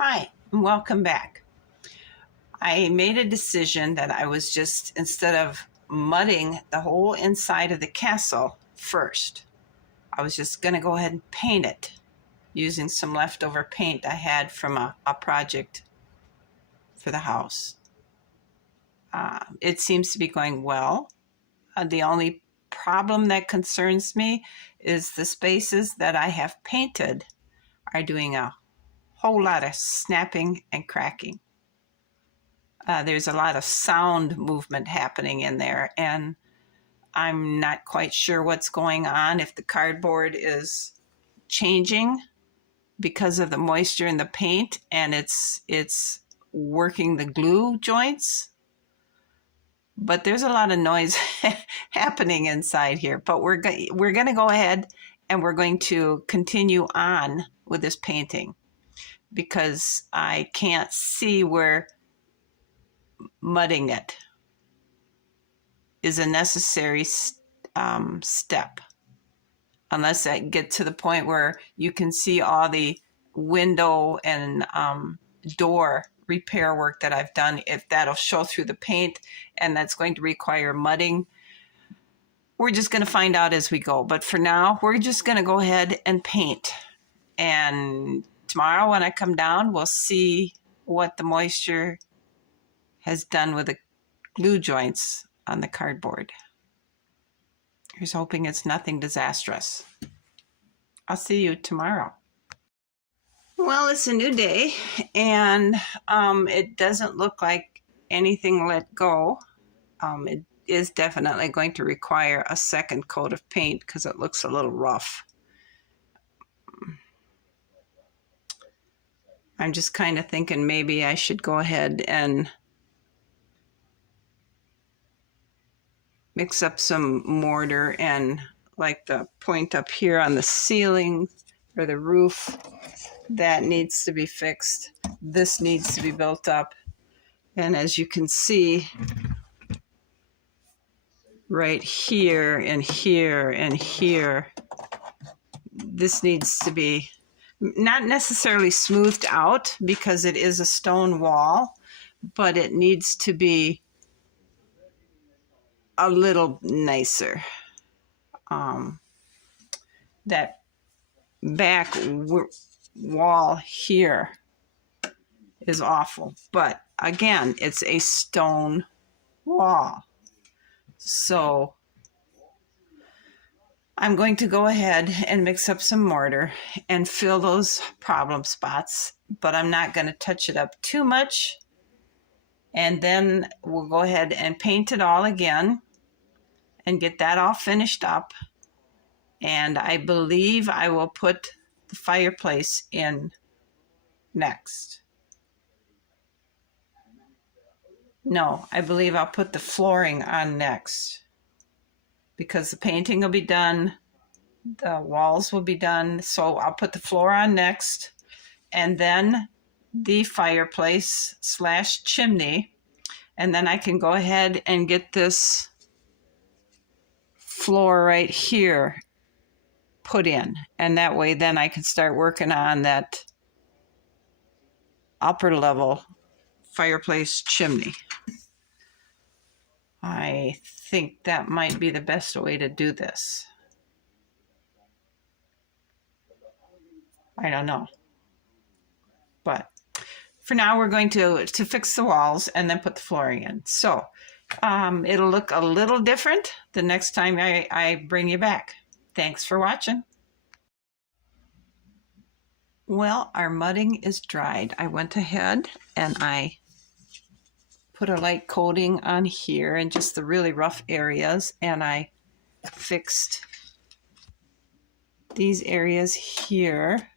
Hi, and welcome back. I made a decision that I was just, instead of mudding the whole inside of the castle first, I was just going to go ahead and paint it using some leftover paint I had from a project for the house. It seems to be going well. The only problem that concerns me is the spaces that I have painted are doing a whole lot of snapping and cracking. There's a lot of sound movement happening in there, and I'm not quite sure what's going on, if the cardboard is changing because of the moisture in the paint and it's working the glue joints. But there's a lot of noise happening inside here. But we're going to go ahead and we're going to continue on with this painting because I can't see where mudding it is a necessary step, unless I get to the point where you can see all the window and door repair work that I've done, if that'll show through the paint and that's going to require mudding. We're just going to find out as we go. But for now, we're just going to go ahead and paint. And tomorrow when I come down, we'll see what the moisture has done with the glue joints on the cardboard. Here's hoping it's nothing disastrous. I'll see you tomorrow. Well, it's a new day, and it doesn't look like anything let go. It is definitely going to require a second coat of paint because it looks a little rough. I'm just kind of thinking maybe I should go ahead and mix up some mortar, and like the point up here on the ceiling or the roof, that needs to be fixed. This needs to be built up. And as you can see, right here and here and here, this needs to be not necessarily smoothed out because it is a stone wall, but it needs to be a little nicer. That back wall here is awful, but again, it's a stone wall. So I'm going to go ahead and mix up some mortar and fill those problem spots, but I'm not going to touch it up too much. And then we'll go ahead and paint it all again and get that all finished up. And I believe I will put the fireplace in next. No, I believe I'll put the flooring on next because the painting will be done, the walls will be done. So I'll put the floor on next, and then the fireplace / chimney. And then I can go ahead and get this floor right here put in, and that way then I can start working on that upper level fireplace chimney. I think that might be the best way to do this. I don't know, but for now we're going to fix the walls and then put the flooring in. So it'll look a little different the next time I bring you back. Thanks for watching. Well, our mudding is dried. I went ahead and I put a light coating on here and just the really rough areas, and I fixed these areas here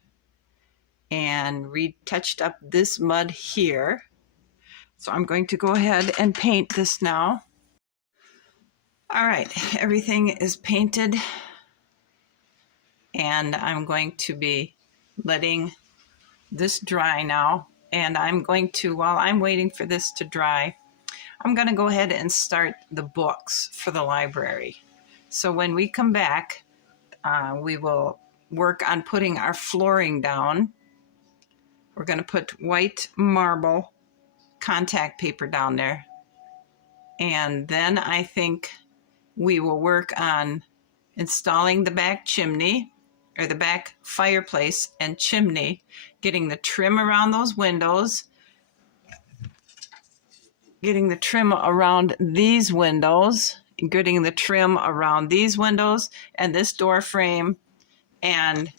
and retouched up this mud here. So I'm going to go ahead and paint this now. All right, everything is painted, and I'm going to be letting this dry now. And I'm going to, while I'm waiting for this to dry, I'm going to go ahead and start the books for the library. So when we come back, we will work on putting our flooring down. We're going to put white marble contact paper down there. And then I think we will work on installing the back chimney, or the back fireplace and chimney, getting the trim around those windows, getting the trim around these windows, getting the trim around these windows and this door frame and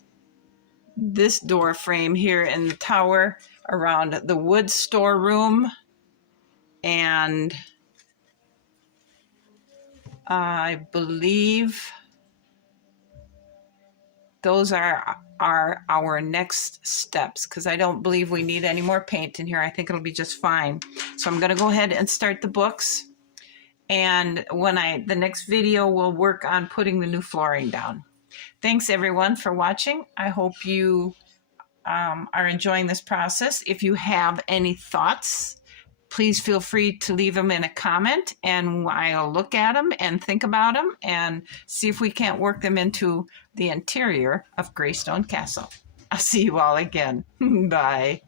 this door frame here in the tower, around the wood storeroom, and I believe those are our next steps, because I don't believe we need any more paint in here. I think it'll be just fine. So I'm going to go ahead and start the books, and when the next video we'll work on putting the new flooring down. Thanks everyone for watching. I hope you are enjoying this process. If you have any thoughts, please feel free to leave them in a comment, and I'll look at them and think about them and see if we can't work them into the interior of Greystone Castle. I'll see you all again. Bye.